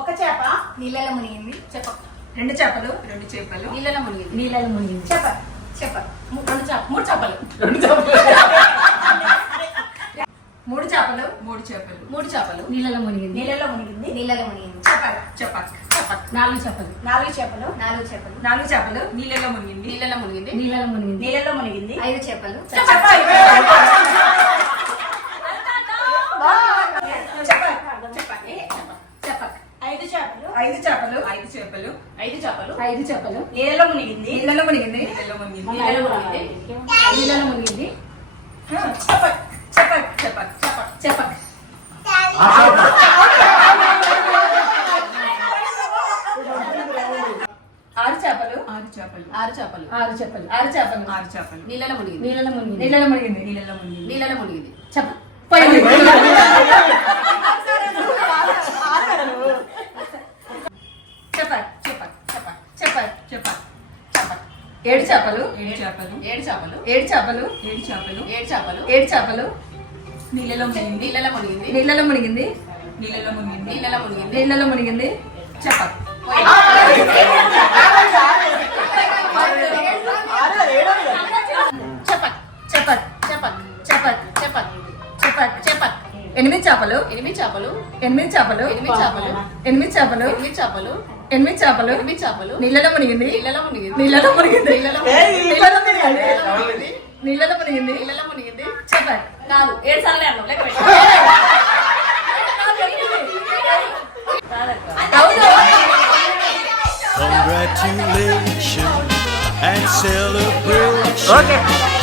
ఒక చేప నీళ్ళలో మునిగింది. చెప్ప. రెండు చేపలు నీళ్ళలో మునిగింది. నీళ్ళలో మునిగింది. చెప్ప. చెప్ప. మూడు చేపలు మూడు చేపలు మూడు చేపలు నీళ్ళలో మునిగింది. నీళ్ళలో మునిగింది. నీళ్ళలో మునిగింది. చెప్ప. నాలుగు చేపలు నాలుగు చేపలు నీళ్ళలో మునిగింది. నీళ్ళలో మునిగింది. నీళ్ళలో మునిగింది. ఐదు చేపలు ఐదు చేపలు నీళ్ళలో మునిగింది. చెప్ప. ఆరు చేపలు నీళ్ళలో మునిగింది. నీళ్ళలో మునిగింది. నీళ్ళలో మునిగింది. చెప్ప. ఏడు చేపలు నీళ్ళలో మునిగింది. చెప్ప. ఎనిమిది చేపలు నీళ్ళలో మునిగింది. చెప్ప. కాదు 7 సార్లు అన్నాం. లెక్క పెట్టు. Congratulations and celebration. Okay.